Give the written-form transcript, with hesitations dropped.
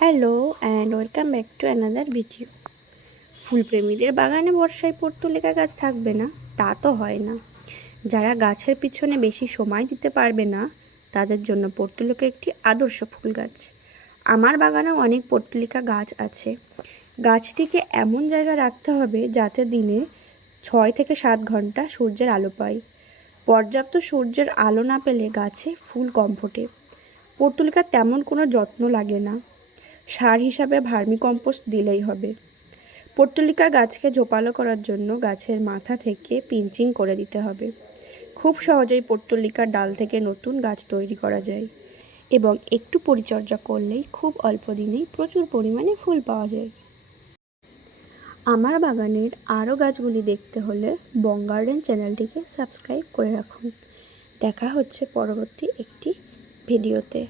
Hello and welcome back to another video. ফুলপ্রেমীদের বাগানে বর্ষায় পর্তুলিকা গাছ থাকবে না তা তো হয় না। যারা গাছের পিছনে বেশি সময় দিতে পারবে না তাদের জন্য পর্তুলিকা একটি আদর্শ ফুল গাছ। আমার বাগানেও অনেক পর্তুলিকা গাছ আছে। গাছটিকে এমন জায়গায় রাখতে হবে যাতে দিনে 6 থেকে 7 ঘন্টা সূর্যের আলো পায়। পর্যাপ্ত সূর্যের আলো না পেলে গাছে ফুল কম ফোটে। পর্তুলিকার তেমন কোনো যত্ন লাগে না, সার হিসাবে ভার্মিকম্পোস্ট দিলেই হবে। পর্তুলিকা গাছকে ঝোপালো করার জন্য গাছের মাথা থেকে পিঞ্চিং করে দিতে হবে। খুব সহজেই পর্তুলিকার ডাল থেকে নতুন গাছ তৈরি করা যায় এবং একটু পরিচর্যা করলেই খুব অল্প দিনেই প্রচুর পরিমাণে ফুল পাওয়া যায়। আমার বাগানের আরও গাছগুলি দেখতে হলে বং গার্ডেন চ্যানেলটিকে সাবস্ক্রাইব করে রাখুন। দেখা হচ্ছে পরবর্তী একটি ভিডিওতে।